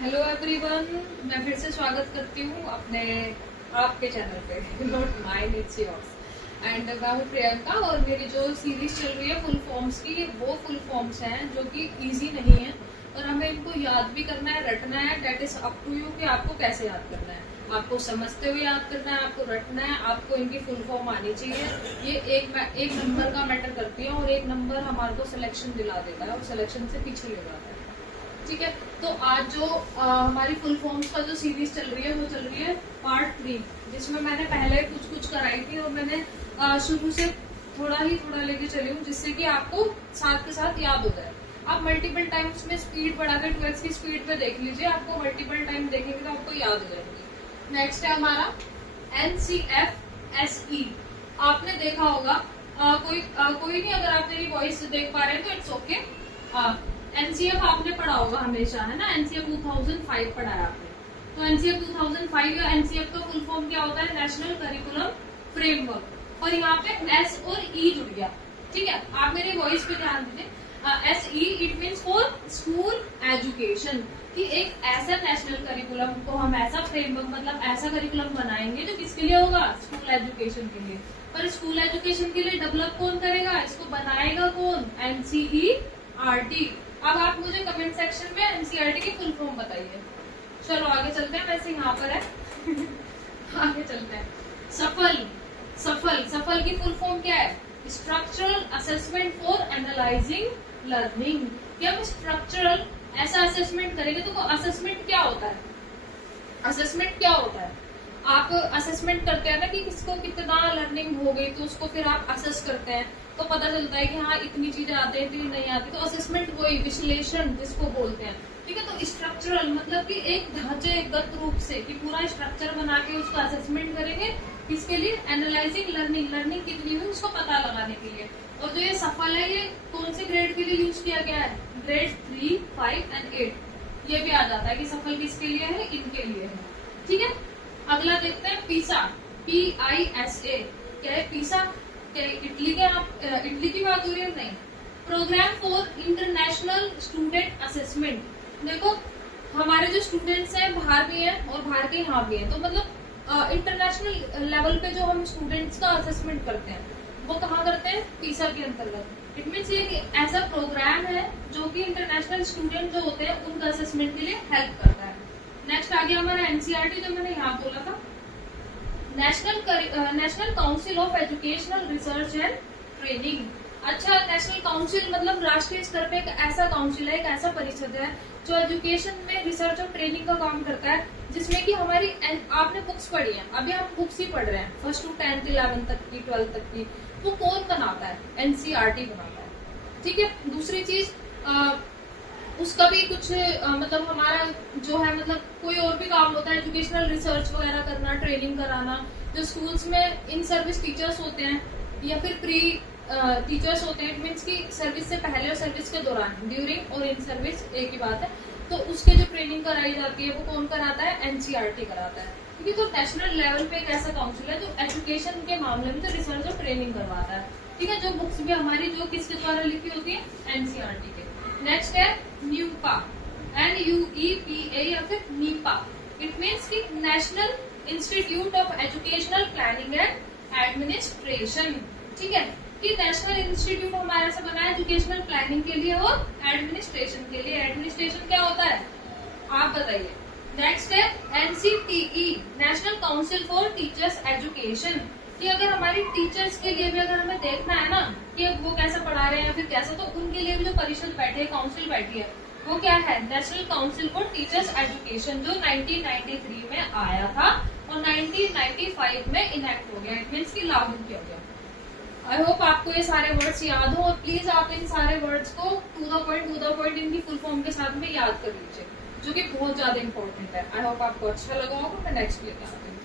Hello everyone, मैं फिर से स्वागत करती हूँ अपने आपके चैनल पे, not mine, it's yours. And मैं हूँ प्रियंका और मेरी जो सीरीज चल रही है फुल फॉर्म्स की, वो फुल फॉर्म्स हैं जो कि इजी नहीं है और हमें इनको याद भी करना है, रटना है। That is up to you कि आपको कैसे याद करना है। आपको समझते हुए याद करना है, आपको रटना है, आपको इनकी फुल फॉर्म आनी चाहिए। ये एक नंबर का मैटर करती है और एक नंबर हमारे को सिलेक्शन दिला देता है और सिलेक्शन से पीछे ले जाता है। ठीक है, तो आज जो हमारी फुल फॉर्म्स का जो सीरीज चल रही है वो चल रही है पार्ट 3, जिसमें मैंने पहले कुछ कराई थी और मैंने शुरू से थोड़ा लेके चली हूँ, जिससे कि आपको साथ के साथ याद हो जाए। आप मल्टीपल टाइम्स में स्पीड बढ़ा के 2x की स्पीड पे देख लीजिए, आपको मल्टीपल टाइम देखेंगे तो आपको याद हो जाएगी। नेक्स्ट है हमारा NCFSE। आपने देखा होगा, कोई नहीं, अगर आप मेरी वॉइस देख पा रहे हैं तो इट्स ओके। एनसीएफ आपने पढ़ा होगा हमेशा, है ना। एनसीएफ 2005 पढ़ा है आपने। तो एनसीएफ 2005 या एनसीएफ का फुल फॉर्म क्या होता है? National curriculum framework. और यहाँ पे एस और ई जुड़ गया। ठीक है, आप मेरी वॉइस पे ध्यान दीजिए। SE it means for school education, कि एक ऐसा नेशनल करिकुलम को हम ऐसा फ्रेमवर्क, मतलब ऐसा करिकुलम बनाएंगे जो किसके लिए होगा? स्कूल एजुकेशन के लिए। पर स्कूल एजुकेशन के लिए डेवलप कौन करेगा? इसको बनाएगा कौन? NCERT। अब आप मुझे कमेंट सेक्शन में एनसीईआरटी की फुल फॉर्म बताइए। चलो आगे चलते हैं, वैसे यहाँ पर है आगे चलते हैं। सफल की फुल फॉर्म क्या है? Structural assessment for analysing learning. कि हम स्ट्रक्चरल ऐसा असेसमेंट करेंगे। तो असेसमेंट क्या होता है? असेसमेंट क्या होता है? आप असेसमेंट करते हैं ना कि किसको कितना लर्निंग हो गई, तो उसको फिर आप असेस करते हैं, तो पता चलता है कि हाँ इतनी चीजें आती है, इतनी नहीं आती। तो असेसमेंट वही विश्लेषण जिसको बोलते हैं। ठीक है, तो स्ट्रक्चरल मतलब कि एक ढांचेगत रूप से, कि पूरा स्ट्रक्चर बना के उसका असेसमेंट करेंगे। किसके लिए? एनालाइजिंग लर्निंग कितनी हुई उसको पता लगाने के लिए। और जो ये सफल है, ये कौन से ग्रेड के लिए यूज किया गया है? Grade 3, 5 and 8। ये भी आ जाता है कि सफल किसके लिए है? इनके लिए है। ठीक है, अगला देखते हैं पीसा। PISA क्या है? पीसा क्या इटली के? आप इटली की बात हो रही है? नहीं। Programme for international student assessment. देखो, हमारे जो स्टूडेंट्स हैं बाहर भी हैं और बाहर के यहाँ भी हैं, तो मतलब इंटरनेशनल लेवल पे जो हम स्टूडेंट्स का असेसमेंट करते हैं वो कहाँ करते हैं? पीसा के अंतर्गत। इट मीन्स ये ऐसा प्रोग्राम है जो कि इंटरनेशनल स्टूडेंट जो होते हैं उनका असेसमेंट के लिए हेल्प करता है। नेक्स्ट आ गया हमारा एनसीईआरटी, जो मैंने यहाँ बोला था, national council of educational research and training. अच्छा, नेशनल काउंसिल मतलब राष्ट्रीय स्तर पे एक ऐसा काउंसिल है, एक ऐसा परिषद है जो एजुकेशन में रिसर्च और ट्रेनिंग का काम करता है, जिसमें कि हमारी आपने बुक्स पढ़ी है, अभी हम बुक्स ही पढ़ रहे हैं, 1st to 10th 11th तक की, 12th तक की, वो कौन बनाता है? एनसीईआरटी बनाता है। ठीक है, दूसरी चीज उसका भी कुछ मतलब हमारा जो है, मतलब कोई और भी काम होता है, एजुकेशनल रिसर्च वगैरह करना, ट्रेनिंग कराना। जो स्कूल्स में इन सर्विस टीचर्स होते हैं या फिर प्री टीचर्स होते हैं, मीन्स की सर्विस से पहले और सर्विस के दौरान, ड्यूरिंग और इन सर्विस एक ही बात है, तो उसके जो ट्रेनिंग कराई जाती है वो कौन कराता है? एनसीईआरटी कराता है। ठीक है, तो नेशनल लेवल पे एक ऐसा काउंसिल है जो एजुकेशन के मामले में तो रिसर्च और ट्रेनिंग करवाता है। ठीक है, जो बुक्स भी हमारी जो किसके द्वारा लिखी होती है? एनसीईआरटी के। नेक्स्ट है न्यूपा, NUEPA या फिर नीपा। इट मीन्स की national institute of educational planning and administration. ठीक है, कि नेशनल इंस्टीट्यूट हमारा से बना है एजुकेशनल प्लानिंग के लिए और एडमिनिस्ट्रेशन के लिए। एडमिनिस्ट्रेशन क्या होता है आप बताइए। नेक्स्ट है NCTE, national council for teachers education. कि अगर हमारी टीचर्स के लिए भी अगर हमें देखना है ना कि वो कैसे पढ़ा रहे हैं या फिर कैसे, तो उनके लिए भी जो परिषद बैठी है, काउंसिल बैठी है, वो क्या है? National council for teachers education, जो 1993 में आया था और 1995 में इनेक्ट हो गया। इट मीन्स की लागू किया गया। आई होप आपको ये सारे वर्ड्स याद हो और प्लीज आप इन सारे वर्ड्स को टू द पॉइंट इनकी फुल फॉर्म के साथ में याद कर लीजिए, जो कि बहुत ज्यादा इंपॉर्टेंट है। आई होप आपको अच्छा लगा होगा। मैं नेक्स्ट लेके आती हूँ।